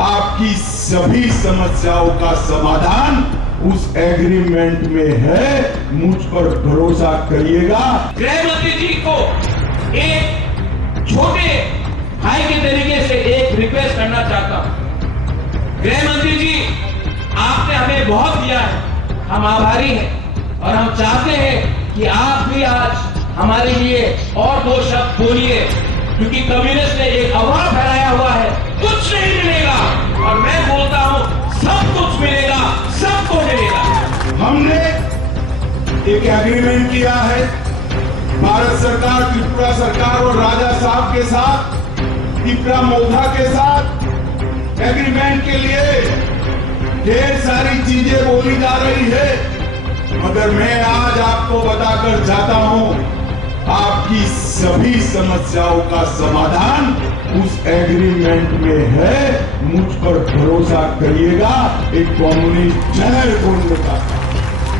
आपकी सभी समस्याओं का समाधान उस एग्रीमेंट में है, मुझ पर भरोसा करिएगा। गृह मंत्री जी को एक छोटे भाई के तरीके से एक रिक्वेस्ट करना चाहता हूं। गृह मंत्री जी, आपने हमें बहुत दिया है, हम आभारी हैं और हम चाहते हैं कि आप भी आज हमारे लिए और दो शब्द बोलिए, क्योंकि कम्युनिस्ट ने एक अफवाह फैलाया हुआ है, कुछ नहीं मिलेगा, और मैं बोलता हूं सब कुछ मिलेगा, सबको मिलेगा। हमने एक एग्रीमेंट किया है भारत सरकार, त्रिपुरा सरकार और राजा साहब के साथ, त्रिपुरा मोघा के साथ। एग्रीमेंट के लिए ढेर सारी चीजें बोली जा रही है, मगर मैं आज आपको बताकर चाहता हूं आपकी सभी समस्याओं का समाधान उस एग्रीमेंट में है, मुझ पर भरोसा करिएगा। एक कम्युनिस्ट जय